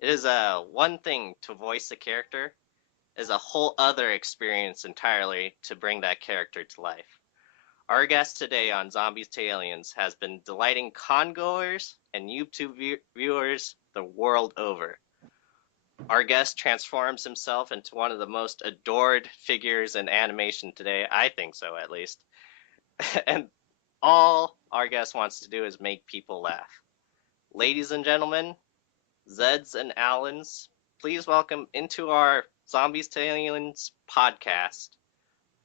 It is one thing to voice a character, is a whole other experience entirely to bring that character to life. Our guest today on Zombies to Aliens has been delighting congoers and YouTube viewers the world over. Our guest transforms himself into one of the most adored figures in animation today. I think so, at least. And all our guest wants to do is make people laugh. Ladies and gentlemen, Zeds and Allens, please welcome into our Zombies to Aliens podcast,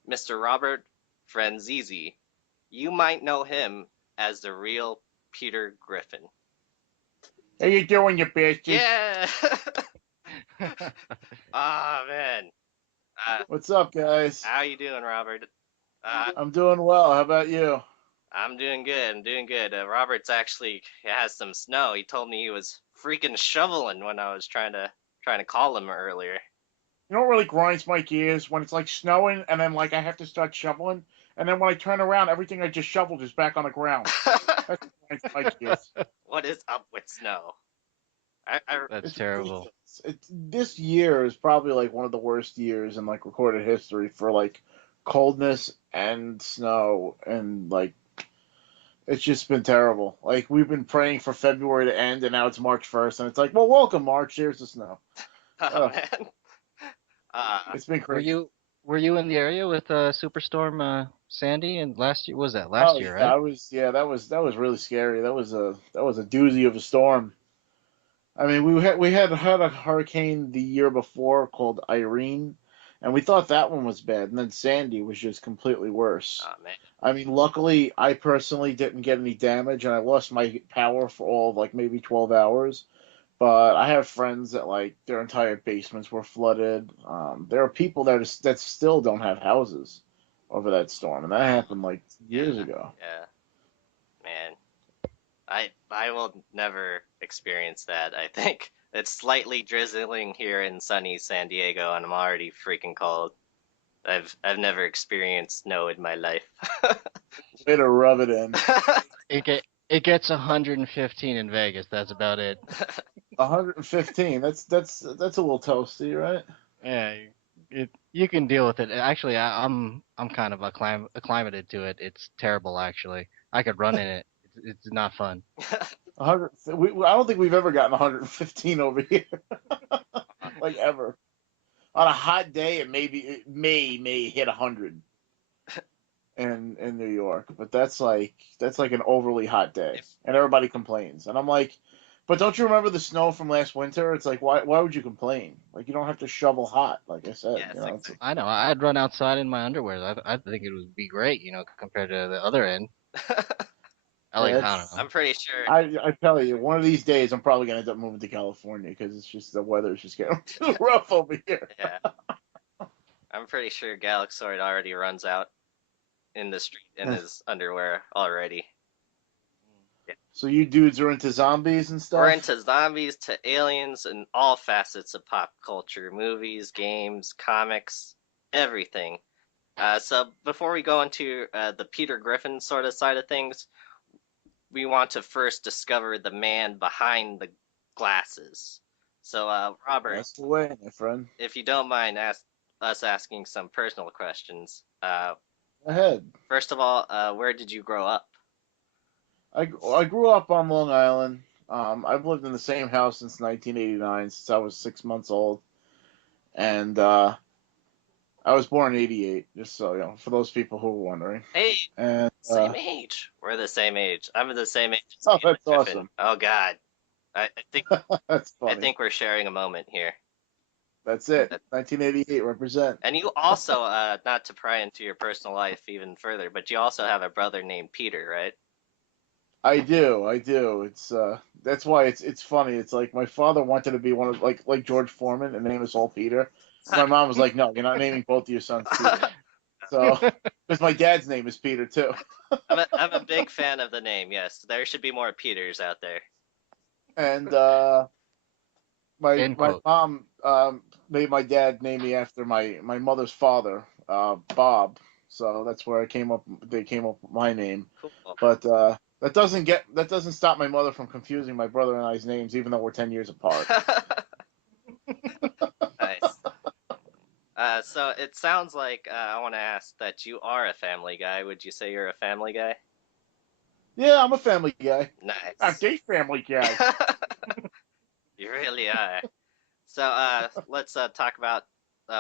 Mr. Robert Franzese. You might know him as the real Peter Griffin. How you doing, you bastards? Yeah! Ah, man. What's up, guys? How you doing, Robert? Uh, I'm doing well. How about you? I'm doing good. I'm doing good. Robert's actually has some snow. He told me he was freaking shoveling when I was trying to call him earlier. You know what really grinds my gears? When it's like snowing and then like I have to start shoveling, and then when I turn around, everything I just shoveled is back on the ground. That's what grinds my gears. What is up with snow? I That's It's terrible. ridiculous. This year is probably like one of the worst years in like recorded history for like coldness and snow, and like it's just been terrible. Like we've been praying for February to end, and now it's March 1st, and it's like, well, welcome March. Here's the snow. oh Ugh, man. Uh, it's been Were crazy. you in the area with Superstorm Sandy and last year? Was that Oh last year, yeah, right? I was. Yeah, that was really scary. That was a doozy of a storm. I mean, we had a hurricane the year before called Irene, and we thought that one was bad, and then Sandy was just completely worse. oh man. I mean, luckily, I personally didn't get any damage, and I lost my power for all of like maybe 12 hours. But I have friends that like their entire basements were flooded. There are people that still don't have houses over that storm, and that happened like years Yeah, ago. yeah, man. I will never experience that. I think it's slightly drizzling here in sunny San Diego, and I'm already freaking cold. I've never experienced snow in my life. Way to rub it in. It gets 115 in Vegas. That's about it. 115. That's a little toasty, right? Yeah, you can deal with it. Actually, I'm kind of acclimated to it. It's terrible, actually. I could run in it. It's not fun. 100. I don't think we've ever gotten 115 over here, like ever. On a hot day, it may hit 100 in New York, but that's like an overly hot day, and everybody complains, and I'm like, but don't you remember the snow from last winter? It's like why would you complain? Like you don't have to shovel hot, like I said, Yes, you know. It's exactly. I know. I'd run outside in my underwear. I think it would be great, compared to the other end. At yeah, least I don't it's know. I'm pretty sure. I tell you, one of these days I'm probably gonna end up moving to California because it's just the weather's just getting too rough over here. Yeah, I'm pretty sure Galaxoid already runs out in the street in his underwear already. Yeah. So you dudes are into zombies and We're stuff? into zombies to aliens and all facets of pop culture, movies, games, comics, everything. So before we go into the Peter Griffin sort of side of things, we want to first discover the man behind the glasses. So, Robert, That's the way, my friend. if you don't mind us asking some personal questions, Go ahead. first of all, where did you grow up? I grew up on Long Island. I've lived in the same house since 1989, since I was 6 months old, and I was born in '88. Just so you know, for those people who were wondering. Hey, And same age. We're the same age. I'm the same age as oh, Peter that's Griffin. awesome. Oh God, I think That's I funny. think we're sharing a moment here. That's it. 1988 represent. And you also, not to pry into your personal life even further, but you also have a brother named Peter, right? I do. I do. It's that's why it's funny. It's like my father wanted to be one of like George Foreman and name us all Peter. My mom was like, "No, you're not naming both of your sons Peter." So, because my dad's name is Peter too. I'm a big fan of the name. Yes, there should be more Peters out there. And my End my quote. mom made my dad name me after my mother's father, Bob. So that's where I came up. They came up with my name, Cool. but that doesn't stop my mother from confusing my brother and I's names, even though we're 10 years apart. So it sounds like I want to ask that you are a family guy. Would you say you're a family guy? Yeah, I'm a family guy. A Nice. gay family guy. You really are. So let's talk about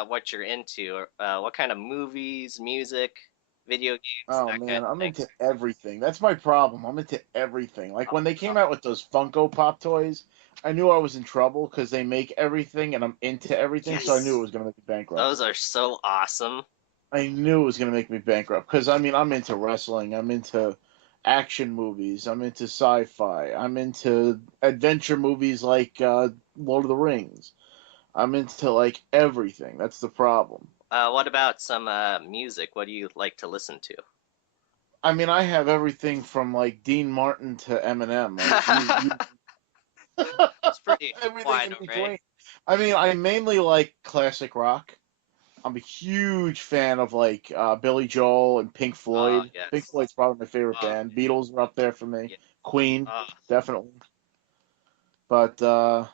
what you're into. What kind of movies, music, video games, Oh that kind man, of I'm into things. everything. That's my problem. I'm into everything. Like when they Oh, came out with those Funko Pop toys, I knew I was in trouble because they make everything and I'm into everything, so I knew it yes, was gonna make me bankrupt. those are so awesome. I knew it was gonna make me bankrupt because I mean I'm into wrestling, I'm into action movies, I'm into sci-fi, I'm into adventure movies like Lord of the Rings. I'm into like everything. That's the problem. What about some music? What do you like to listen to? I mean, I have everything from like Dean Martin to Eminem. Like you It's pretty everything wide in array. between. I mean, I mainly like classic rock. I'm a huge fan of like Billy Joel and Pink Oh Floyd. Pink yes. Floyd's probably my favorite Oh band. Beatles are up there for me. yeah. Queen, Oh, definitely. But I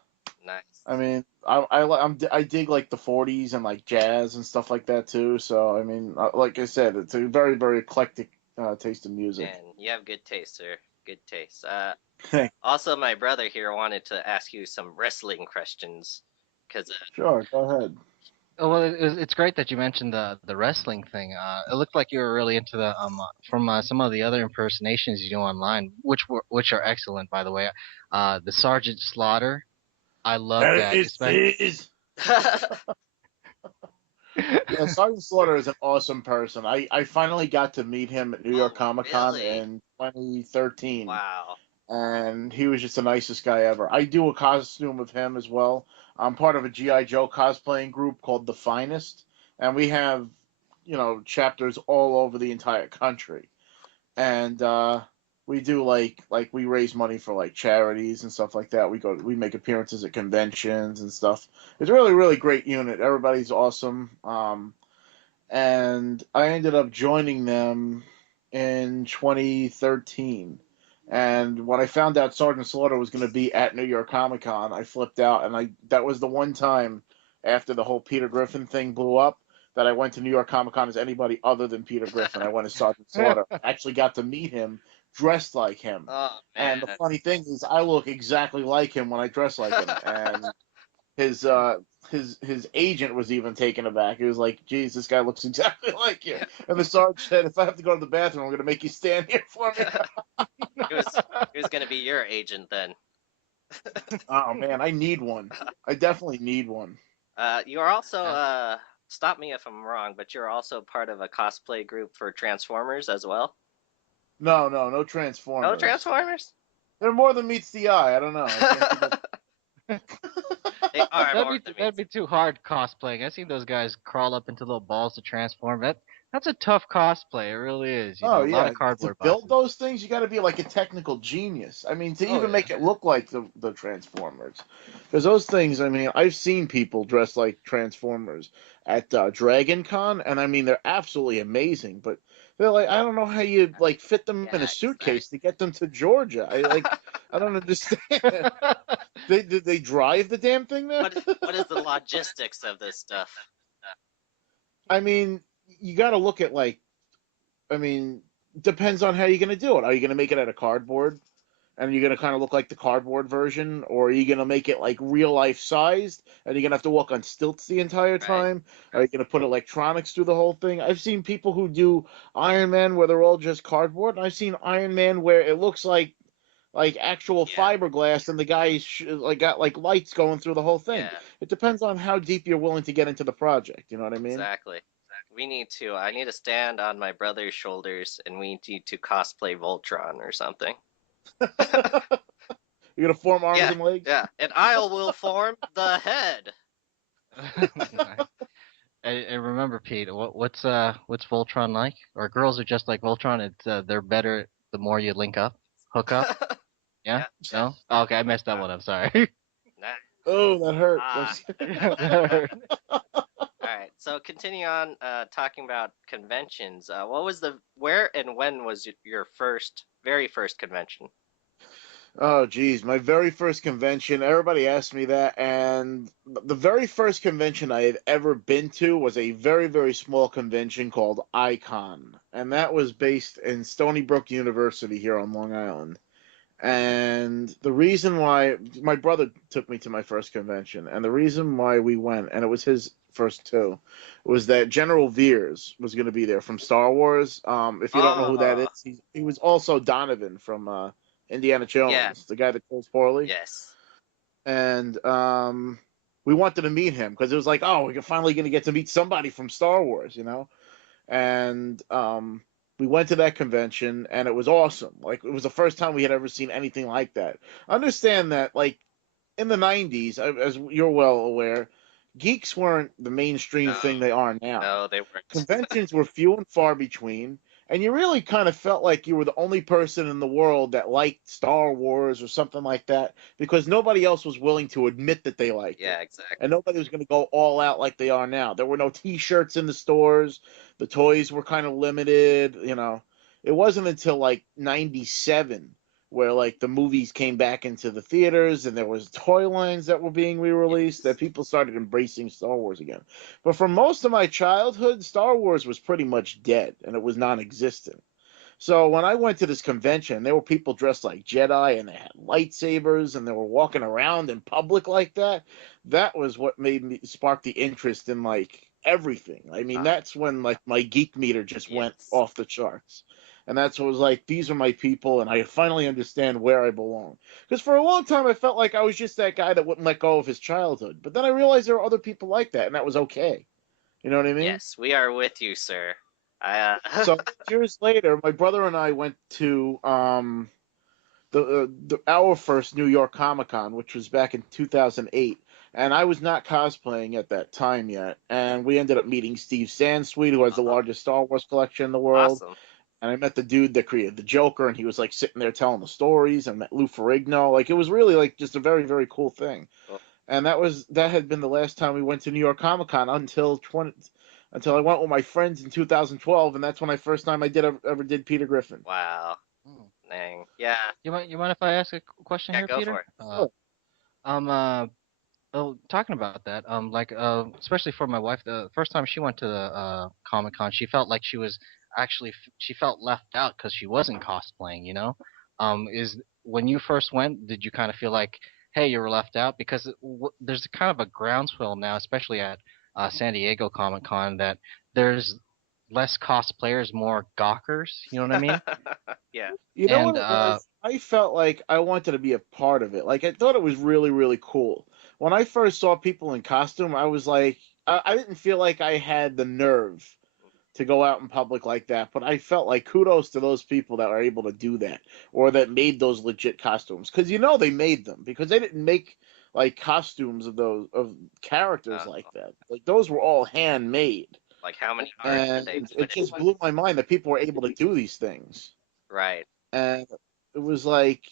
nice. mean, I dig like the '40s and like jazz and stuff like that too. So I mean, like I said, it's a very very eclectic taste in music. And you have good taste, sir. Good taste. Also, my brother here wanted to ask you some wrestling questions, because Sure, go ahead. Oh, well, it's great that you mentioned the wrestling thing. It looked like you were really into the from some of the other impersonations you do online, which are excellent, by the way. The Sergeant Slaughter, I love There that. it is. Yeah, Sergeant Slaughter is an awesome person. I finally got to meet him at New York oh, Comic Con really? in 2013, Wow. and he was just the nicest guy ever. I do a costume of him as well. I'm part of a GI Joe cosplaying group called The Finest, and we have, chapters all over the entire country. And we do like we raise money for like charities and stuff like that. We make appearances at conventions and stuff. It's a really really great unit. Everybody's awesome. And I ended up joining them in 2013. And when I found out Sergeant Slaughter was going to be at New York Comic Con, I flipped out, and I that was the one time after the whole Peter Griffin thing blew up that I went to New York Comic Con as anybody other than Peter Griffin. I went as Sergeant Slaughter. I actually got to meet him dressed like him. Oh And the man. funny thing is, I look exactly like him when I dress like him. And his uh his agent was even taken aback. He was like, "Geez, this guy looks exactly like you." And the sergeant said, "If I have to go to the bathroom, I'm going to make you stand here for me." Who's gonna be your agent then? Oh man, I need one. I definitely need one. You're also Uh, stop me if I'm wrong, but you're also part of a cosplay group for Transformers as well. No, no, no No Transformers. Transformers? They're more than meets the eye. I don't know. I can't think of. They are more than that'd meets. be too hard cosplaying. I've seen those guys crawl up into little balls to transform. That's a tough cosplay. It really is. Oh A lot yeah, of to cardboard build boxes. those things, you got to be like a technical genius. I mean, to Oh even yeah. make it look like the Transformers, because those things. I mean, I've seen people dressed like Transformers at Dragon Con, and I mean, they're absolutely amazing. But they're like, I don't know how you like fit them in a Yeah, exactly. suitcase to get them to Georgia. I don't understand. Did they drive the damn thing there? What is the logistics of this stuff? I mean, you got to look at like. I mean, depends on how you're gonna do it. Are you gonna make it out of cardboard? And you're gonna kind of look like the cardboard version, or are you gonna make it like real life sized, and you're gonna have to walk on stilts the entire Right. time? Are you gonna put electronics through the whole thing? I've seen people who do Iron Man where they're all just cardboard, and I've seen Iron Man where it looks like actual Yeah. fiberglass, and the guy's like got like lights going through the whole thing. Yeah. It depends on how deep you're willing to get into the project. You know what I mean? Exactly. We need to. I need to stand on my brother's shoulders, and we need to cosplay Voltron or something. You're gonna form arms Yeah. and legs. Yeah. And I will form the head. Nice. And remember, Pete, what's Voltron like? Or girls are just like Voltron. They're better the more you hook up. Yeah? Yeah. Yeah. No? Oh, okay, I messed that Uh, one up. Sorry. nah. Oh, that hurt. Ah. That's All right. So continue on talking about conventions. What was where and when was your very first convention? Oh, geez, my very first convention. Everybody asked me that, and the very first convention I had ever been to was a very, very small convention called Icon, and that was based in Stony Brook University here on Long Island. And the reason why my brother took me to my first convention, and the reason why we went, and it was his first too, was that General Veers was going to be there from Star Wars. If you don't know who that Oh, is, he was also Donovan from Indiana yeah, Jones, the guy that kills Paulie. yes. And we wanted to meet him because it was like, oh, we're finally going to get to meet somebody from Star Wars, you know? And we went to that convention and it was awesome. Like it was the first time we had ever seen anything like that. Understand that like in the 90s, as you're well aware, geeks weren't the mainstream No, thing they are now. no, they weren't. Conventions were few and far between, and you really kind of felt like you were the only person in the world that liked Star Wars or something like that because nobody else was willing to admit that they liked it. Yeah, exactly. And nobody was going to go all out like they are now. There were no T-shirts in the stores. The toys were kind of limited. You know, it wasn't until like '97 where like the movies came back into the theaters and there was toy lines that were being re-released that Yes. people started embracing Star Wars again. But for most of my childhood, Star Wars was pretty much dead and it was non-existent. So when I went to this convention, there were people dressed like Jedi and they had lightsabers and they were walking around in public like that. That was what made me spark the interest in like everything. I mean, Uh, that's when like my geek meter just went yes. off the charts. And that's what was like, these are my people, and I finally understand where I belong. Because for a long time, I felt like I was just that guy that wouldn't let go of his childhood. But then I realized there were other people like that, and that was okay. You know what I mean? Yes, we are with you, sir. I So years later, my brother and I went to our first New York Comic Con, which was back in 2008, and I was not cosplaying at that time yet. And we ended up meeting Steve Sansweet, who has the uh, largest Star Wars collection in the world. awesome. And I met the dude that created the Joker, and he was like sitting there telling the stories. And met Lou Ferrigno. Like it was really like just a very very cool thing. Well, And that had been the last time we went to New York Comic Con until I went with my friends in 2012, and that's when I first time I did ever did Peter Griffin. wow. Hmm. Dang. Yeah. You mind if I ask a question Yeah, here, go for Peter? it. Oh, Um, uh, Oh, talking about that, especially for my wife, the first time she went to the Comic Con, she felt like she felt left out because she wasn't cosplaying. Is when you first went, did you kind of feel like, hey, you were left out? Because there's kind of a groundswell now, especially at San Diego Comic Con, that there's less cosplayers, more gawkers. You know what I mean? Yeah. you know what And it was? I felt like I wanted to be a part of it. Like I thought it was really really cool. When I first saw people in costume, I was like, I didn't feel like I had the nerve to go out in public like that. But I felt like kudos to those people that were able to do that or that made those legit costumes because they made them because they didn't make like costumes of those of characters Uh, like that. Like those were all handmade, like how many hours did and they it put just in? blew my mind that people were able to do these things. Right. And it was like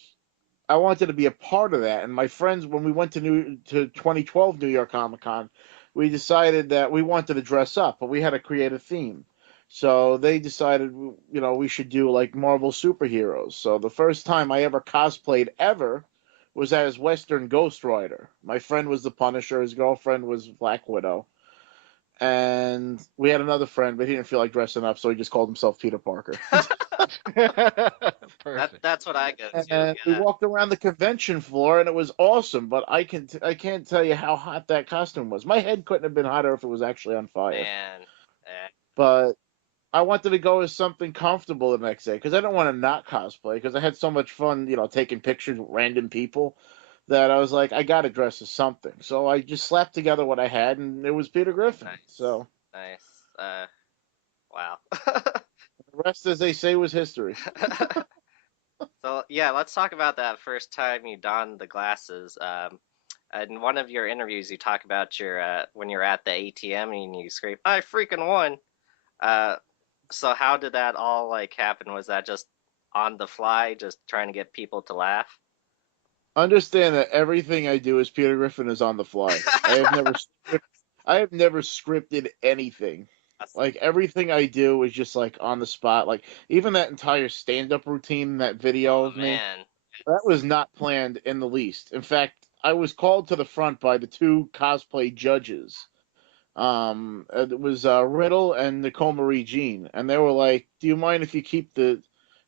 I wanted to be a part of that. And my friends, when we went to 2012 New York Comic Con, we decided that we wanted to dress up, but we had to create a theme. So they decided, we should do like Marvel superheroes. So the first time I ever cosplayed ever was as Western Ghost Rider. My friend was the Punisher. His girlfriend was Black Widow. And we had another friend, but he didn't feel like dressing up, so he just called himself Peter Parker. perfect. That's what I go to. And we Yeah. walked around the convention floor, and it was awesome. But I can't tell you how hot that costume was. My head couldn't have been hotter if it was actually on fire. Man. Eh, But I wanted to go as something comfortable the next day because I don't want to not cosplay because I had so much fun, taking pictures with random people that I was like, I got to dress as something. So I just slapped together what I had, and it was Peter Griffin. nice. So Nice. Wow. the rest, as they say, was history. So yeah, let's talk about that first time you donned the glasses. In one of your interviews, you talk about your when you're at the ATM and you scream, "I freaking won!" Uh, so how did that all like happen? Was that just on the fly, just trying to get people to laugh? Understand that everything I do as Peter Griffin is on the fly. I have never scripted anything. Like everything I do is just like on the spot. Like even that entire stand up routine, that video Oh of me, man. That was not planned in the least. In fact, I was called to the front by the two cosplay judges. It was Riddle and Nicole Marie Jean, and they were like, "Do you mind if you do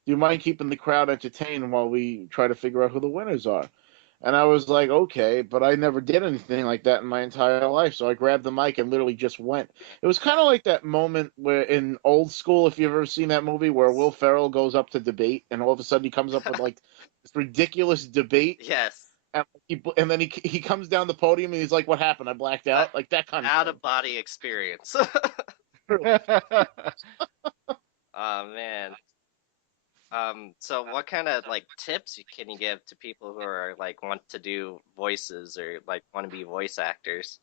you mind keeping the crowd entertained while we try to figure out who the winners are?" And I was like, "Okay," but I never did anything like that in my entire life, so I grabbed the mic and literally just went. It was kind of like that moment where in Old School, if you've ever seen that movie, where Will Ferrell goes up to debate, and all of a sudden he comes up with like this ridiculous debate Yes. and then he comes down the podium and he's like, "What happened? I blacked out." Like that kind of Out thing. of body experience. Oh man. So what kind of like tips can you give to people who are like want to do voices or like want to be voice actors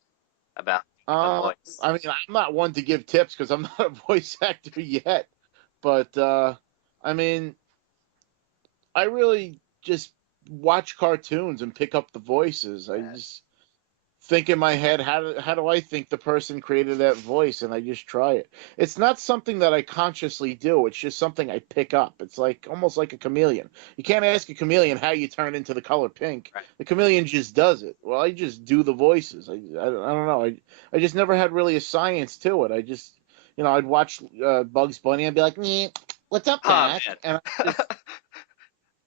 about the voice? I mean, I'm not one to give tips because I'm not a voice actor yet, but I mean, I really just watch cartoons and pick up the voices. I just think in my head, how do I think the person created that voice, and I just try it. It's not something that I consciously do. It's just something I pick up. It's like almost like a chameleon. You can't ask a chameleon how you turn into the color pink. Right. The chameleon just does it. Well, I just do the voices. I don't know. I just never had really a science to it. I just I'd watch Bugs Bunny and be like, "Nyeh, what's up, Oh Pat?" man. And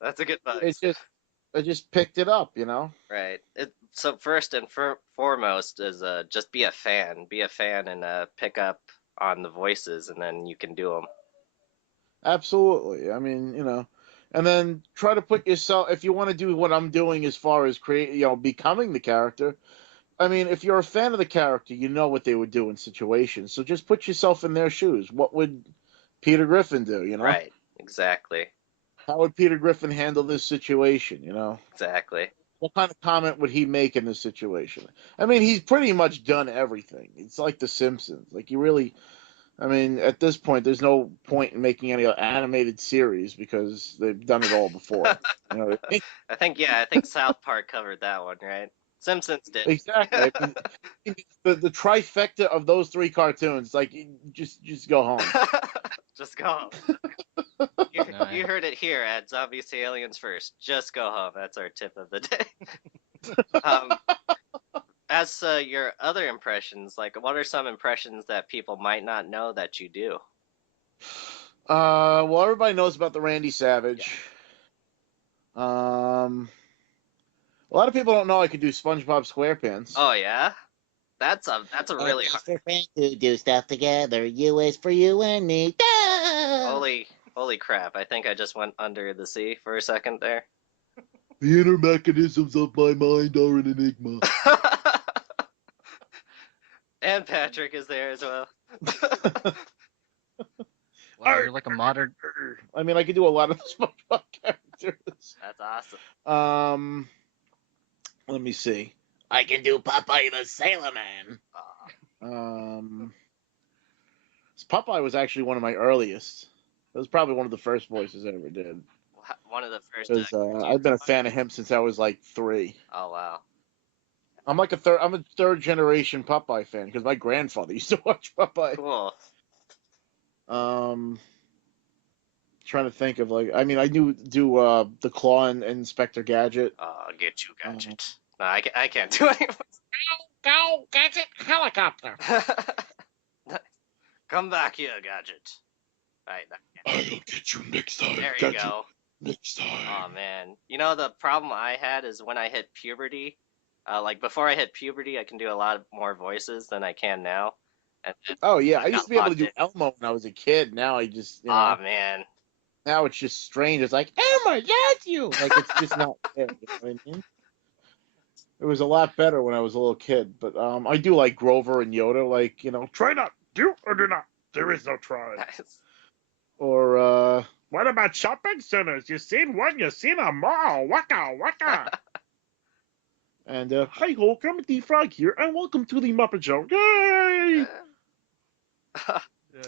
That's a good bug. I just picked it up. Right. So first and foremost is just be a fan. Be a fan and pick up on the voices, and then you can do them. Absolutely. I mean, and then try to put yourself, if you want to do what I'm doing as far as becoming the character. I mean, if you're a fan of the character, you know what they would do in situations. So just put yourself in their shoes. What would Peter Griffin do, Right. Exactly. How would Peter Griffin handle this situation, Exactly. What kind of comment would he make in this situation? I mean, he's pretty much done everything. It's like The Simpsons. Like, I mean, at this point, there's no point in making any animated series because they've done it all before. I think South Park covered that one, right? Simpsons did. Exactly. I mean, the trifecta of those three cartoons, like, just go home. Just go home. You heard it here at Zombies to Aliens First. Just go home. That's our tip of the day. As your other impressions, like what are some impressions that people might not know that you do? Well, everybody knows about the Randy Savage. A lot of people don't know I could do SpongeBob SquarePants. Oh yeah, that's a really hard. For friends who do stuff together. U is for you and me. Holy crap! I think I just went under the sea for a second there. The inner mechanisms of my mind are an enigma. And Patrick is there as well. Wow, you're like a modern. I mean, I could do a lot of the SpongeBob characters. That's awesome. Let me see. I can do Popeye the Sailor Man. Popeye was actually one of my earliest. It was probably one of the first voices I ever did. One of the first. Because I've been a fan of him since I was like 3. Oh wow. I'm a third generation Popeye fan because my grandfather used to watch Popeye. Cool. Trying to think of I mean, I do the Claw and Inspector Gadget. I'll get you, Gadget. No, I can't do anything. Go, Gadget Helicopter. Come back here, Gadget. Right. I'll get you next time. There you go. Next time. Oh man, the problem I had is when I hit puberty. Like before I hit puberty, I can do a lot more voices than I can now. Oh yeah, I used to be able to do in. Elmo when I was a kid. Now I just, Oh man. Now it's just strange. It's like, Elmo, that's you. Like it's just not there. You know what I mean? It was a lot better when I was a little kid. But I do like Grover and Yoda. Like try not, do or do not. There is no try. Nice. Or what about shopping centers? You seen one, you seen them all. Waka waka. And hi ho, Kermit the Frog here, and welcome to the Muppet Show. Yay!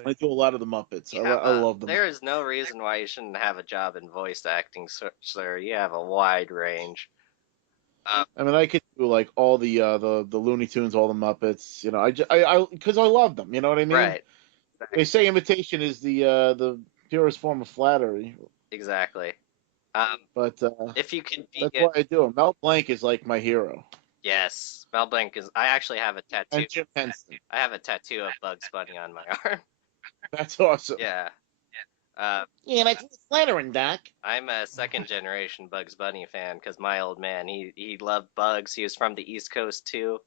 I do a lot of the Muppets. I love them. There is no reason why you shouldn't have a job in voice acting, sir. You have a wide range. I mean, I could do like all the Looney Tunes, all the Muppets. Because I love them. You know what I mean? Right. They say imitation is the purest form of flattery. Exactly. Um, But if you could be that's why I do it. Mel Blanc is like my hero, yes, Mel Blanc is. I actually have a tattoo. and Jim Henson. I have a tattoo of Bugs Bunny on my arm. That's awesome. Yeah. Uh, Yeah, that's flattering, Doc. I'm a second generation Bugs Bunny fan because my old man he loved bugs. He was from the East Coast too,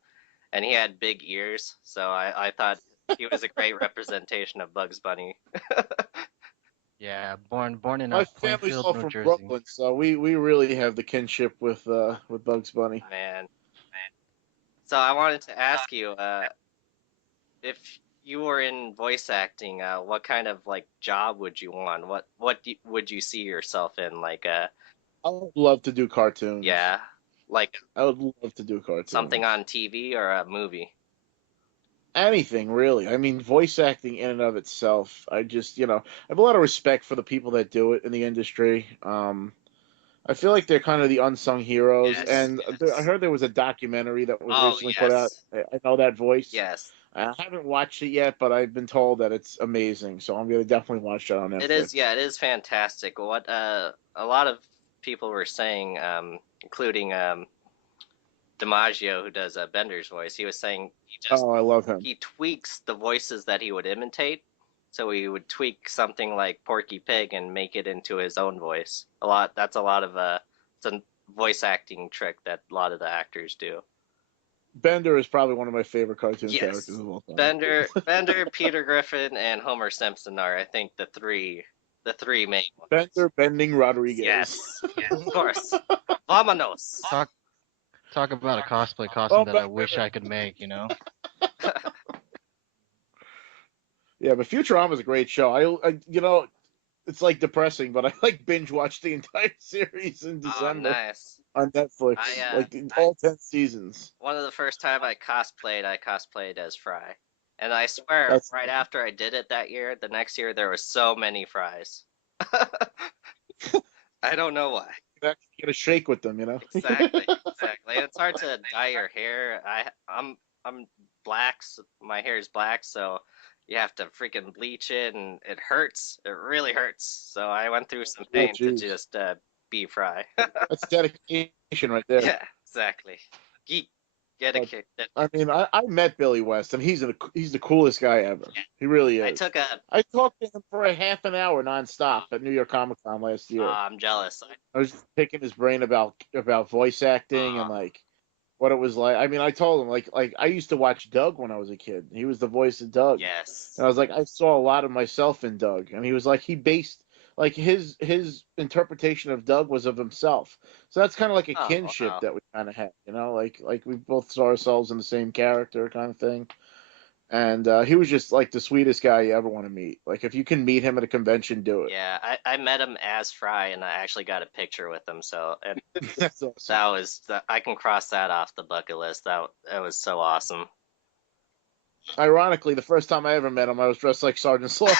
and he had big ears, so I thought he was a great representation of Bugs Bunny. Yeah, born in My family's Plainfield, all New from Jersey. Brooklyn, so we really have the kinship with Bugs Bunny. Man. So I wanted to ask you, if you were in voice acting, what kind of like job would you want? Would you see yourself in? Like, I would love to do cartoons. yeah, like I would love to do something cartoons. on TV or a movie. Anything really. I mean, voice acting in and of itself. I just, I have a lot of respect for the people that do it in the industry. I feel like they're kind of the unsung heroes. Yes, And I yes. heard there was a documentary that was Oh, recently put out. yes, I know that voice. yes. I haven't watched it yet, but I've been told that it's amazing. So I'm gonna definitely watch that on It is. Netflix. Yeah, it is fantastic. What a lot of people were saying, including DiMaggio, who does Bender's voice, he was saying Oh, I love him. he tweaks the voices that he would imitate. So he would tweak something like Porky Pig and make it into his own voice. A lot. That's a lot of it's a voice acting trick that a lot of the actors do. Bender is probably one of my favorite cartoon characters Yes, of all time. Bender, Peter Griffin, and Homer Simpson are, I think, the three main ones. Bender Bending Rodriguez. Yes, yes, of course. Vamonos. Talk about a cosplay costume Oh, that I wish I could make. Yeah, but Futurama's a great show. It's like depressing, but I like binge watched the entire series in Oh, December nice. on Netflix, I like all 10 seasons. one of the first time I cosplayed as Fry, and I swear, That's right after I did it that year, the next year there was so many fries. I don't know why. you actually get a shake with them, Exactly, exactly. It's hard to dye your hair. I'm black. My hair is black, so you have to freaking bleach it, and it hurts. It really hurts. So I went through some Oh, pain to jeez. just be Fry. That's dedication right there. Yeah, exactly. Geek, get a But, kick. I mean, I met Billy West, and he's the coolest guy ever. He really I is. took a. I talked to him for a half an hour nonstop at New York Comic Con last year. I'm jealous. I was picking his brain about voice acting and like what it was like. I mean, I told him like I used to watch Doug when I was a kid. He was the voice of Doug, Yes. and I was like, I saw a lot of myself in Doug, and he was like, he based like his interpretation of Doug was of himself. So that's kind of like a Oh, kinship wow. that we kind of had, like we both saw ourselves in the same character kind of thing. And he was just like the sweetest guy you ever want to meet. Like if you can meet him at a convention, do it. Yeah, I met him as Fry, and I actually got a picture with him. So and That's awesome. that was I can cross that off the bucket list. That was so awesome. Ironically, the first time I ever met him, I was dressed like Sergeant Slaughter.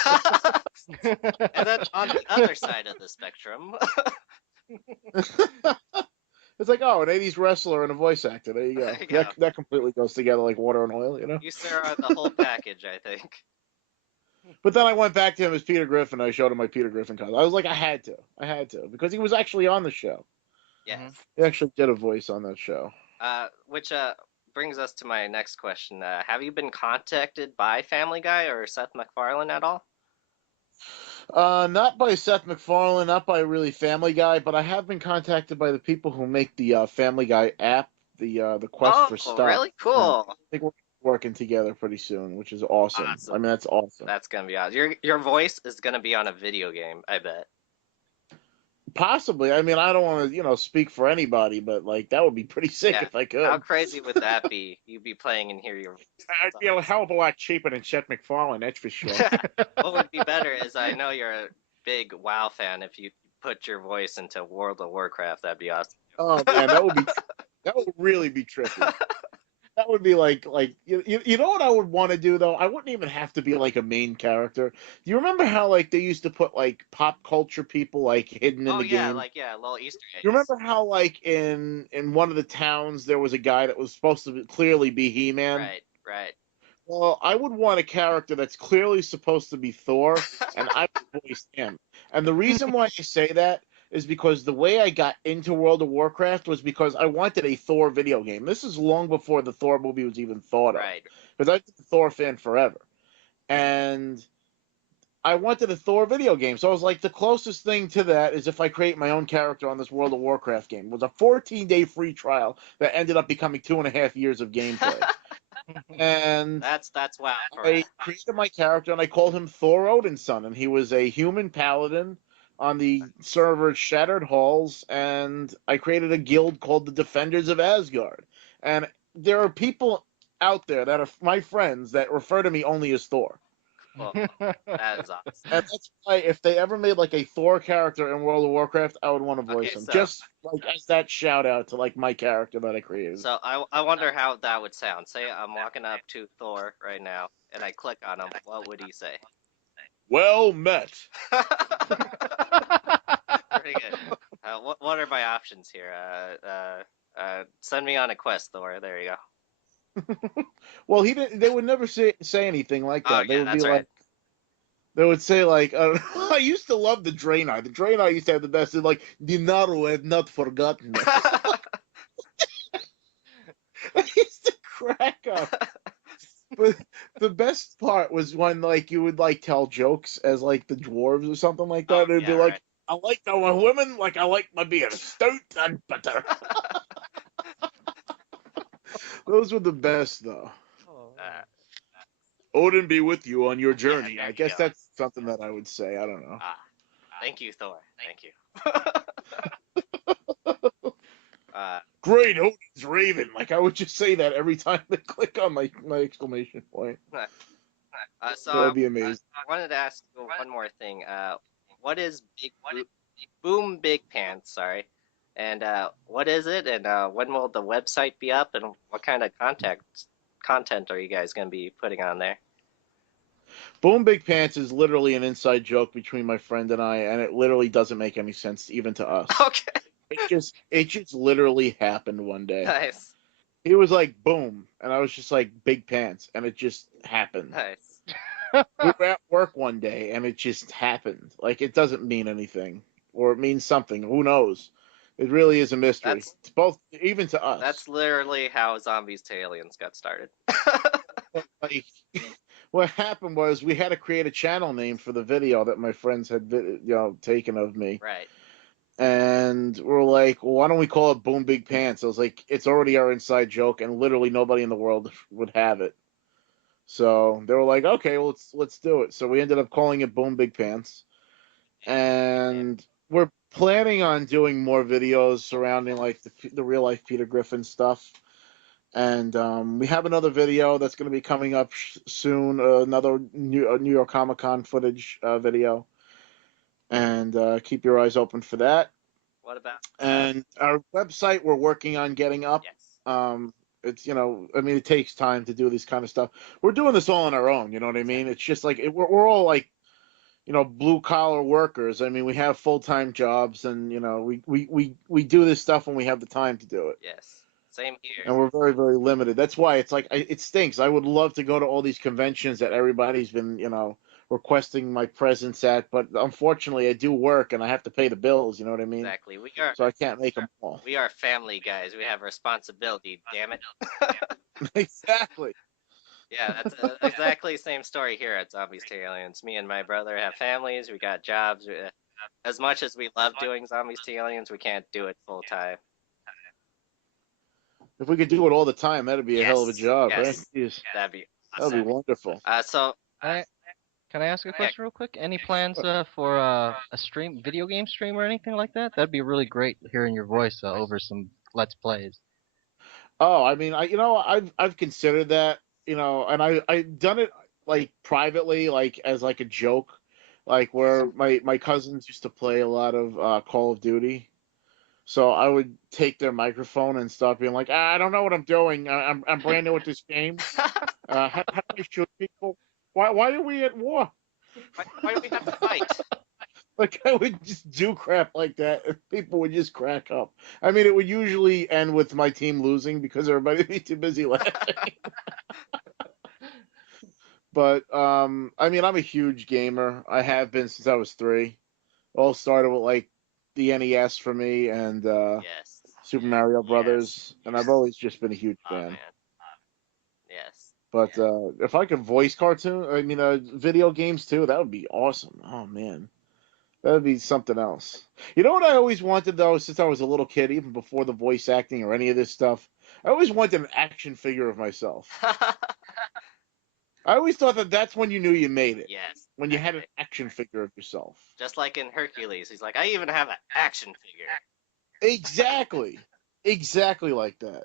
And then on the other side of the spectrum, It's like, oh, an 80s wrestler and a voice actor. There you go. There you go. That completely goes together like water and oil, you sir are the whole package, I think. But then I went back to him as Peter Griffin. I showed him my Peter Griffin costume. I was like, I had to, because he was actually on the show. Yes. He actually did a voice on that show. Which brings us to my next question. Have you been contacted by Family Guy or Seth MacFarlane at all? Not by Seth MacFarlane, not by really Family Guy, but I have been contacted by the people who make the Family Guy app, the Quest for Stuff. Really cool. I think we're working together pretty soon, which is awesome. Awesome. I mean, that's awesome. That's gonna be awesome. Your voice is gonna be on a video game, I bet. Possibly. I mean, I don't want to, speak for anybody, but like that would be pretty sick Yeah. if I could. How crazy would that be? You'd be playing and hear your. I'd be a hell of a lot cheaper than Seth MacFarlane, that's for sure. What would be better is I know you're a big WoW fan. If you put your voice into World of Warcraft, that'd be awesome. Oh man, that would really be trippy. That would be like you know what I would want to do though? I wouldn't even have to be like a main character. Do you remember how like they used to put like pop culture people like hidden in the game? Little Easter eggs. You remember how like in one of the towns there was a guy that was supposed to clearly be He-Man? Right. Well, I would want a character that's clearly supposed to be Thor, and I would voice him. And the reason why I say that is because the way I got into World of Warcraft was because I wanted a Thor video game. This is long before the Thor movie was even thought of. Right. Because I've been a Thor fan forever. And I wanted a Thor video game. So I was like, the closest thing to that is if I create my own character on this World of Warcraft game. It was a 14-day free trial that ended up becoming 2.5 years of gameplay. And That's wow. I created my character and I called him Thor Odinson, and he was a human paladin on the server Shattered Halls, and I created a guild called the Defenders of Asgard. And there are people out there that are my friends that refer to me only as Thor. Cool. That is awesome. And that's why if they ever made like a Thor character in World of Warcraft, I would want to voice Okay, him. so- Just like as that shout out to like my character that I created. So I wonder how that would sound. Say I'm walking up to Thor right now, and I click on him. What would he say? Well met. Pretty good. What are my options here? Send me on a quest, Thor. There you go. Well, he didn't. They would never say anything like that. Oh, They yeah, would be that's like, right. they would say like, I used to love the Draenei. The Draenei used to have the best. They're like, Dinaro had not forgotten us. I used to crack up. But the best part was when like you would like tell jokes as like the dwarves or something like that. Oh, It'd be yeah, like, right. I like our women like I like my beer, stout and butter. Those were the best though. Uh, Odin be with you on your journey. there I you guess go. that's something that I would say. I don't know. Thank you, Thor. Thank you. Great, Odin's Raven. Like I would just say that every time they click on my exclamation point. So That would be amazing. I wanted to ask you one more thing. What is Boom Big Pants? Sorry, and what is it? And when will the website be up? And what kind of content are you guys going to be putting on there? Boom Big Pants is literally an inside joke between my friend and I, and it literally doesn't make any sense even to us. Okay. It just literally happened one day. Nice. He was like boom, and I was just like big pants, and it just happened. Nice. We were at work one day, and it just happened. Like it doesn't mean anything, or it means something. Who knows? It really is a mystery. It's both, even to us. That's literally how Zombies to Aliens got started. Like, what happened was we had to create a channel name for the video that my friends had taken of me. Right. And we're like, well, why don't we call it Boom Big Pants? I was like, it's already our inside joke, and literally nobody in the world would have it. So they were like, okay, well, let's do it. So we ended up calling it Boom Big Pants, and we're planning on doing more videos surrounding like the Real Life Peter Griffin stuff. And we have another video that's going to be coming up soon, another New York Comic Con footage video. And keep your eyes open for that. What about? And our website we're working on getting up. Yes. It's I mean, it takes time to do this kind of stuff. We're doing this all on our own. You know what I mean? It's just like we're all like, blue collar workers. I mean, we have full-time jobs, and we do this stuff when we have the time to do it. Yes. Same here. And we're very, very limited. That's why it's like it stinks. I would love to go to all these conventions that everybody's been, requesting my presence at, but unfortunately, I do work and I have to pay the bills. You know what I mean? Exactly. So I can't make them all. We are family guys. We have responsibility. Damn it. Exactly. Yeah, that's exactly the same story here at Zombies to Aliens. Me and my brother have families. We got jobs. As much as we love doing Zombies to Aliens, we can't do it full time. If we could do it all the time, that'd be a hell of a job, yes. right? Jeez. That'd be That'd be wonderful. Can I ask a question real quick? Any plans for a video game stream or anything like that? That'd be really great hearing your voice over some Let's Plays. Oh, I mean, I've considered that, and I've done it like privately, like as like a joke, like where my cousins used to play a lot of Call of Duty. So I would take their microphone and start being like, I don't know what I'm doing. I'm brand new at this game. How do I shoot people? Why are we at war? Why do we have to fight? Like I would just do crap like that, and people would just crack up. I mean, it would usually end with my team losing because everybody would be too busy laughing. But I mean, I'm a huge gamer. I have been since I was 3. All started with like the NES for me, and Yes. Super Mario Yes. Brothers, and I've always just been a huge Oh fan. man. Yes. But if I could voice video games too, that would be awesome. Oh man, that would be something else. You know what I always wanted though, since I was a little kid, even before the voice acting or any of this stuff, I always wanted an action figure of myself. I always thought that that's when you knew you made it, Yes. when you had an Exactly. action figure of yourself. Just like in Hercules, he's like, I even have an action figure. Exactly, exactly like that.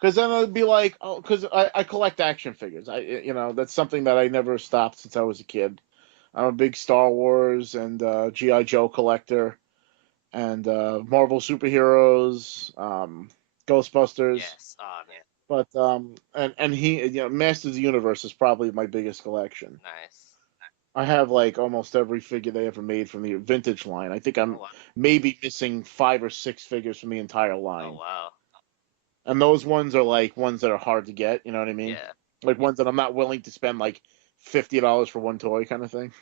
Because then I'd be like, oh, because I collect action figures. That's something that I never stopped since I was a kid. I'm a big Star Wars and GI Joe collector, and Marvel superheroes, Ghostbusters. Yes. Oh man. But Masters of the Universe is probably my biggest collection. Nice. I have like almost every figure they ever made from the vintage line. I think Oh I'm wow. maybe missing 5 or 6 figures from the entire Oh line. wow. And those ones are like ones that are hard to get, you know what I mean? Yeah. Like ones that I'm not willing to spend like $50 for one toy kind of thing.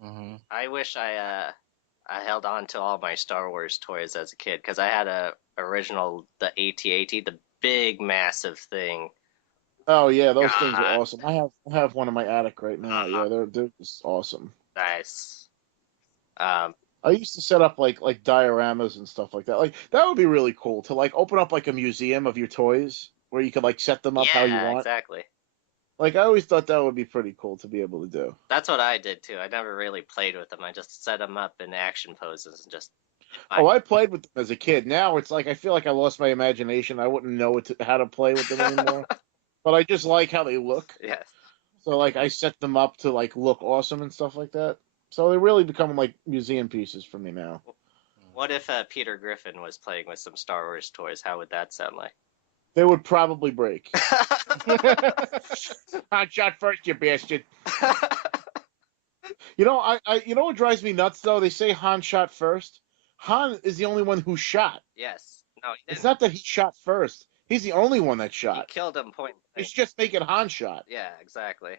Hmm. I wish I held on to all my Star Wars toys as a kid because I had a original the AT-AT, the big massive thing. Oh yeah, those things are God. awesome. I have one in my attic right now. Uh, Yeah, they're just awesome. nice. Um. I used to set up like dioramas and stuff like that. Like that would be really cool to like open up like a museum of your toys where you could like set them up how you Yeah. want. Exactly. Like I always thought that would be pretty cool to be able to do. That's what I did too. I never really played with them. I just set them up in action poses and just. Oh, I played with them as a kid. Now it's like I feel like I lost my imagination. I wouldn't know how to play with them anymore. But I just like how they look. Yes. So like I set them up to like look awesome and stuff like that. So they really become like museum pieces for me now. What if Peter Griffin was playing with some Star Wars toys? How would that sound like? They would probably break. Hot shot first, you bastard. You know what drives me nuts though? They say Han shot first. Han is the only one who shot. Yes. No, he It's didn't. not that he shot first. He's the only one that He shot. killed him point They blank. should just make it Han shot. Yeah, exactly.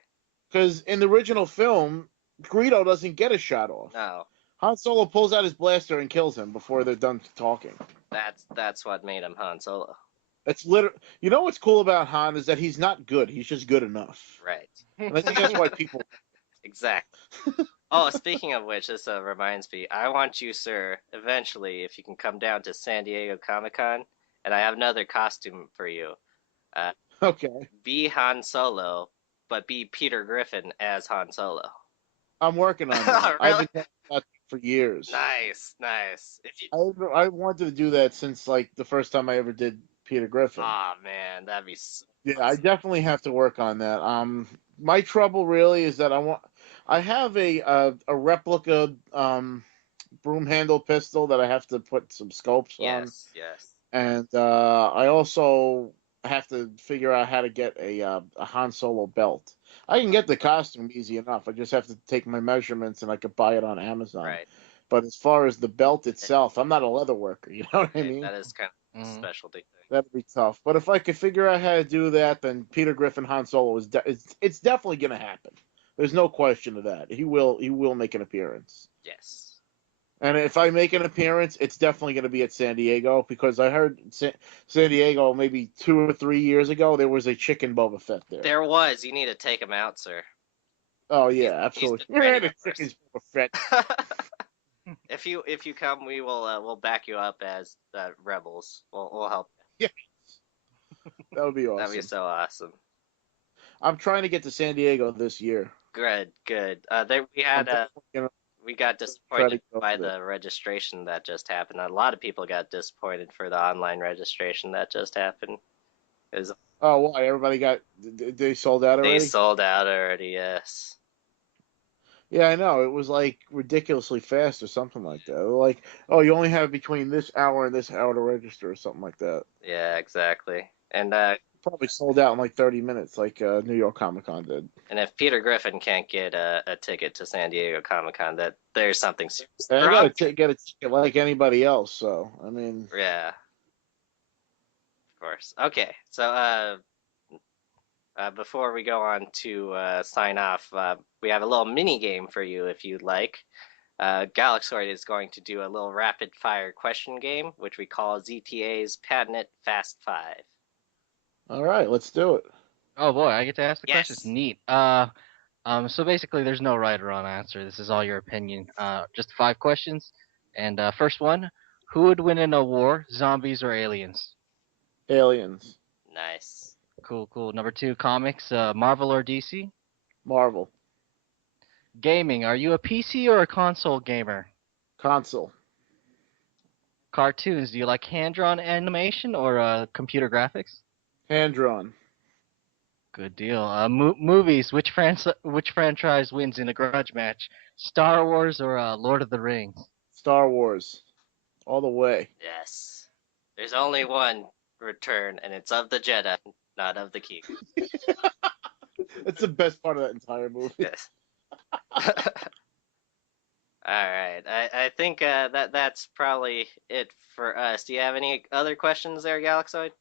Because in the original film, Greedo doesn't get a shot off. No, Han Solo pulls out his blaster and kills him before they're done talking. that's what made him Han Solo. It's You know what's cool about Han is that he's not good. He's just good enough. Right. And I think that's why people. Exactly. Oh, speaking of which, this reminds me. I want you, sir, eventually, if you can come down to San Diego Comic-Con, and I have another costume for you. Uh, Okay. be Han Solo, but be Peter Griffin as Han Solo. I'm working on that. I've Really? been talking about that for years. Nice, nice. If you, I wanted to do that since like the first time I ever did Peter Griffin. oh man, that'd be so Yeah, I awesome. definitely have to work on that. My trouble really is that I have a replica broom handle pistol that I have to put some scopes on, Yes, yes. and I also have to figure out how to get a Han Solo belt. I can get the costume easy enough. I just have to take my measurements and I could buy it on Amazon. Right. But as far as the belt itself, I'm not a leather worker. You know what I Right. mean? That is kind of a Hmm. specialty thing. That'd be tough. But if I could figure out how to do that, then Peter Griffin Han Solo it's definitely gonna happen. There's no question of that. He will make an appearance. Yes. And if I make an appearance, it's definitely going to be at San Diego because I heard San Diego maybe 2 or 3 years ago there was a chicken Boba Fett there. There was. You need to take him out, sir. Oh He's yeah, absolutely. the training The of chicken's Boba Fett. If you come, we'll back you up as rebels. We'll help. Yeah, that would be That'd be awesome. so awesome. I'm trying to get to San Diego this year. Good, good. There we I'm had definitely gonna we got try to disappointed go by for that. the registration that just happened. A lot of people got disappointed for the online registration that just happened. 'Cause Oh, why? Everybody they sold out they already? sold out already. Yes. Yeah, I know. It was like ridiculously fast or something like that. Like, oh, you only have between this hour and this hour to register or something like that. Yeah, exactly. Probably sold out in like 30 minutes, like New York Comic Con did. And if Peter Griffin can't get a ticket to San Diego Comic Con, that there's something serious And I wrong. got to get a ticket like anybody else. So, I mean, Yeah, of course. Okay, so before we go on to sign off, we have a little mini game for you if you'd like. Galaxoid is going to do a little rapid fire question game, which we call ZTA's Patent Fast Five. All right, let's do it. Oh boy, I get to ask the questions. Yes. Neat. So basically, there's no right or wrong answer. This is all your opinion. Just 5 questions. And first one, who would win in a war, zombies or aliens? Aliens. Nice. Cool, cool. Number 2, comics, Marvel or DC? Marvel. Gaming, are you a PC or a console gamer? Console. Cartoons, do you like hand-drawn animation or computer graphics? Hand drawn. Good deal. Movies, which franchise wins in a grudge match? Star Wars or Lord of the Rings? Star Wars. All the way. Yes. There's only one return, and it's of the Jedi, not of the King. It's the best part of that entire movie. Yes. All right. I think that's probably it for us. Do you have any other questions there, Galaxoid?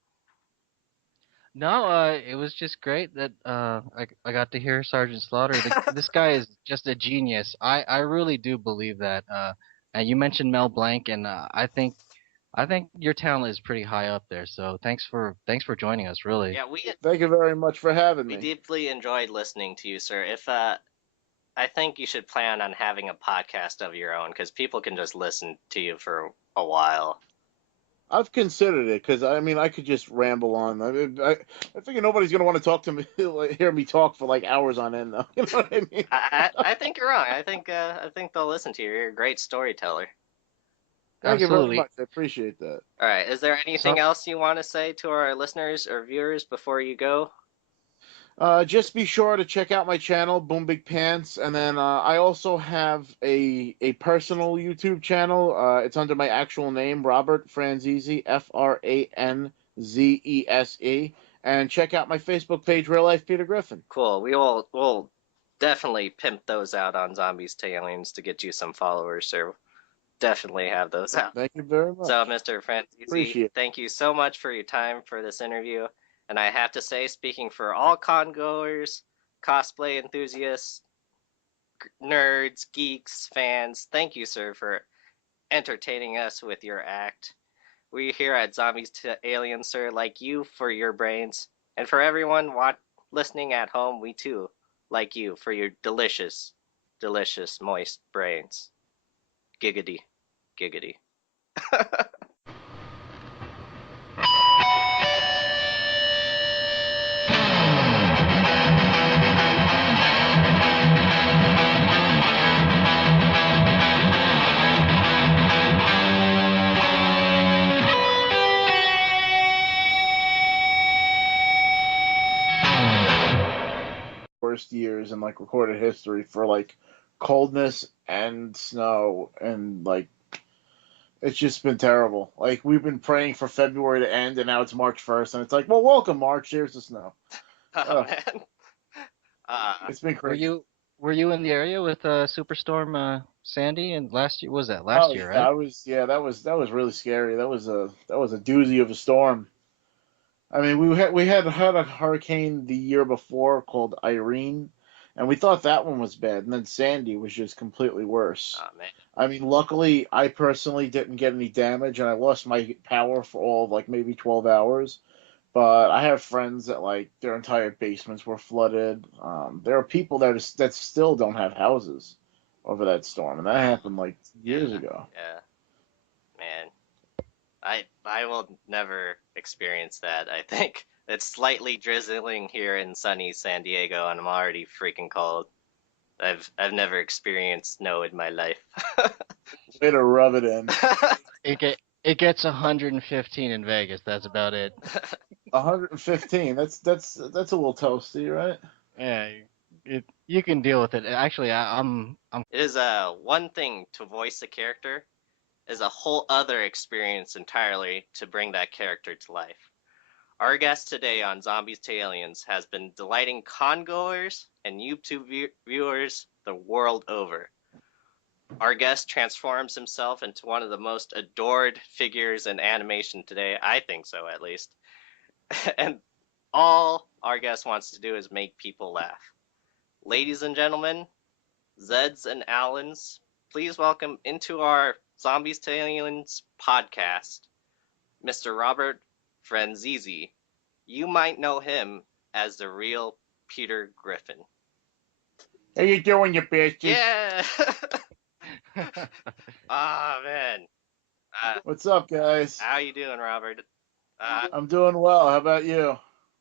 No, it was just great that I got to hear Sergeant Slaughter. This guy is just a genius. I really do believe that. And you mentioned Mel Blanc, and I think your talent is pretty high up there. So thanks for joining us. Really. Yeah, we Thank you very much for having we me. deeply enjoyed listening to you, sir. If I think you should plan on having a podcast of your own, because people can just listen to you for a while. I've considered it because I could just ramble on. I figure nobody's gonna want to talk to me, hear me talk for like hours on end, though. You know what I mean? I think you're wrong. I think they'll listen to you. You're a great storyteller. Thank you very Absolutely. much. I appreciate that. All right. Is there anything So- else you want to say to our listeners or viewers before you go? Just be sure to check out my channel, Boom Big Pants, and then I also have a personal YouTube channel. It's under my actual name, Robert Franzese, Franzese, and check out my Facebook page, Real Life Peter Griffin. Cool. We'll definitely pimp those out on Zombies to Aliens to get you some followers. So definitely have those out. Thank you very much. So, Mr. Appreciate Franzese, it. thank you so much for your time for this interview. And I have to say, speaking for all con goers, cosplay enthusiasts, nerds, geeks, fans, thank you, sir, for entertaining us with your act. We here at Zombies to Aliens, sir, like you for your brains. And for everyone listening at home, we too like you for your delicious, delicious, moist brains. Giggity. Giggity. Worst years in like recorded history for like coldness and snow, and like it's just been terrible. Like we've been praying for February to end, and now it's March 1st, and it's like, well, welcome March. Here's the snow. Oh, man. It's been crazy. Were you in the area with Superstorm Sandy and last year? Was that last year, yeah, right? I was. Yeah, that was really scary. That was a doozy of a storm. I mean, we had a hurricane the year before called Irene, and we thought that one was bad, and then Sandy was just completely worse. Oh, man. I mean, luckily, I personally didn't get any damage, and I lost my power for all of like maybe 12 hours. But I have friends that like their entire basements were flooded. There are people that still don't have houses over that storm, and that happened like years ago. Yeah. Man. I will never experience that, I think. It's slightly drizzling here in sunny San Diego, and I'm already freaking cold. I've never experienced snow in my life. Way to rub it in. It gets 115 in Vegas. That's about it. 115. That's a little toasty, right? Yeah, you can deal with it. Actually, I'm It is one thing to voice a character, is a whole other experience entirely to bring that character to life. Our guest today on Zombies to Aliens has been delighting congoers and YouTube viewers the world over. Our guest transforms himself into one of the most adored figures in animation today. I think so, at least. And all our guest wants to do is make people laugh. Ladies and gentlemen, Zeds and Allens, please welcome into our Zombies to Aliens podcast, Mr. Robert Franzese. You might know him as the real Peter Griffin. How you doing, you bastard? Yeah! Ah, man. What's up, guys? How you doing, Robert? I'm doing well. How about you?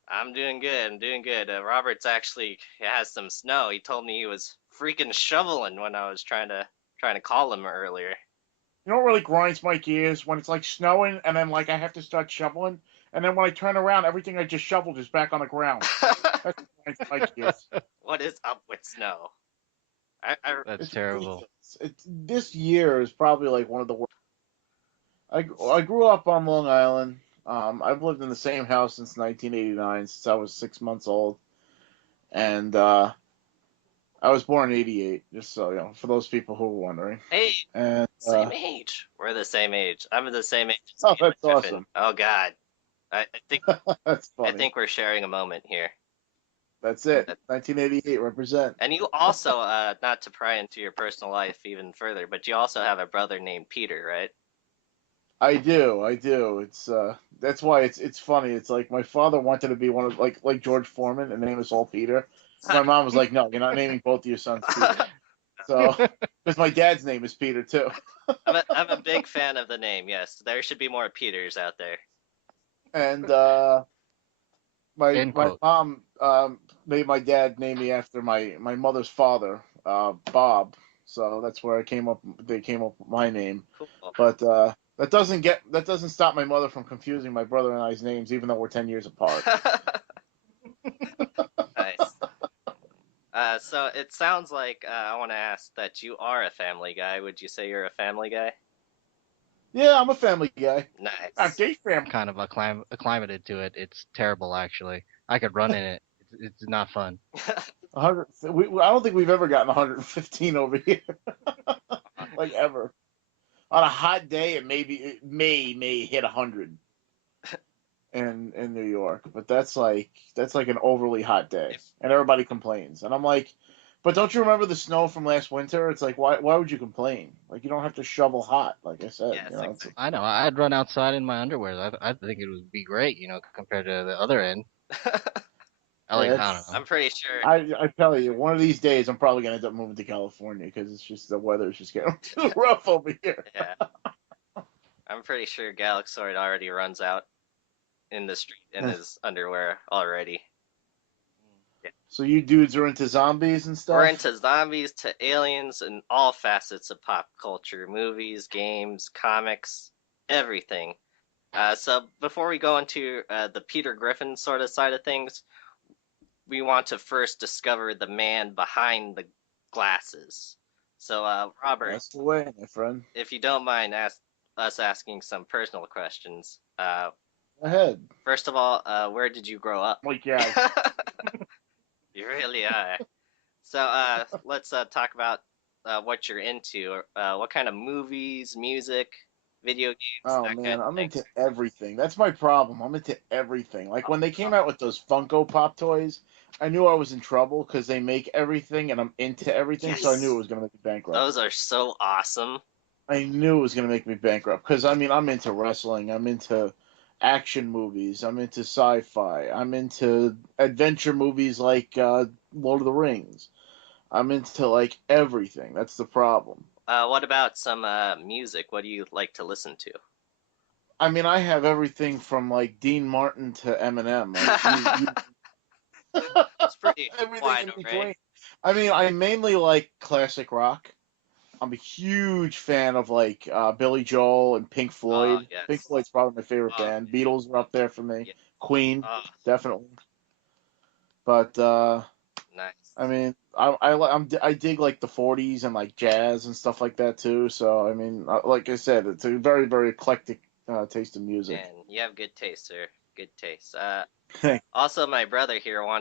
I'm doing good. I'm doing good. Robert's actually has some snow. He told me he was freaking shoveling when I was trying to call him earlier. You know what really grinds my gears? When it's like snowing and then like I have to start shoveling, and then when I turn around, everything I just shoveled is back on the ground. That's what grinds my gears. What is up with snow? That's It's terrible. ridiculous. This year is probably like one of the worst. I grew up on Long Island. I've lived in the same house since 1989, since I was 6 months old, and I was born in '88. Just so you know, for those people who were wondering. Hey, And same age. We're the same age. I'm the same age as oh, Peter that's Griffin. awesome. Oh God, I think That's I funny. think we're sharing a moment here. That's it. 1988 represent. And you also, not to pry into your personal life even further, but you also have a brother named Peter, right? I do. It's that's why it's funny. It's like my father wanted to be one of like George Foreman and name us all Peter. My mom was like, "No, you're not naming both of your sons Peter." So, because my dad's name is Peter too. I'm a big fan of the name. Yes, there should be more Peters out there. And my End my quote. mom made my dad name me after my mother's father, Bob. So that's where they came up with my name. Cool. But that doesn't stop my mother from confusing my brother and I's names, even though we're 10 years apart. Nice. So it sounds like I want to ask that you are a family guy. Would you say you're a family guy? Yeah, I'm a family guy. I'm Nice. gay family. Kind of acclimated to it. It's terrible, actually. I could run in it. It's not fun. 100. I don't think we've ever gotten 115 over here, like ever. On a hot day, it may hit 100 in New York, but that's like an overly hot day, and everybody complains. And I'm like, but don't you remember the snow from last winter? It's like why would you complain? Like you don't have to shovel hot, like I said. Yes, You know, exactly. I know. I'd run outside in my underwear. I think it would be great, compared to the other end. I don't know. I'm pretty sure. I tell you, one of these days I'm probably gonna end up moving to California because it's just the weather's just getting too rough over here. Yeah. I'm pretty sure Galaxoid already runs out in the street in his underwear already. So you dudes are into zombies and stuff? We're into zombies to aliens and all facets of pop culture, movies, games, comics, everything. So before we go into the Peter Griffin sort of side of things, we want to first discover the man behind the glasses. So, Robert, That's the way, my friend. if you don't mind us asking some personal questions, Go ahead. first of all, where did you grow up? Like yeah. You really are. So let's talk about what you're into. What kind of movies, music, video games, Oh that kind man, of I'm things. into everything. That's my problem. I'm into everything. Like when they came out with those Funko Pop toys, I knew I was in trouble because they make everything and I'm into everything, so I knew it Yes, was gonna make me bankrupt. those are so awesome. I knew it was gonna make me bankrupt because I mean I'm into wrestling, I'm into action movies, I'm into sci-fi, I'm into adventure movies like Lord of the Rings. I'm into like everything. That's the problem. What about some music? What do you like to listen to? I mean, I have everything from like Dean Martin to Eminem. Like you It's pretty everything wide in array. between. I mean, I mainly like classic rock. I'm a huge fan of like Billy Joel and Pink Oh, Floyd. Pink yes. Floyd's probably my favorite Oh, band. Beatles are up there for me. yeah. Queen, Oh, definitely. But nice. I mean, I dig like the '40s and like jazz and stuff like that too. So I mean, like I said, it's a very very eclectic taste in music. And you have good taste, sir. Good taste. Also, my brother here wanted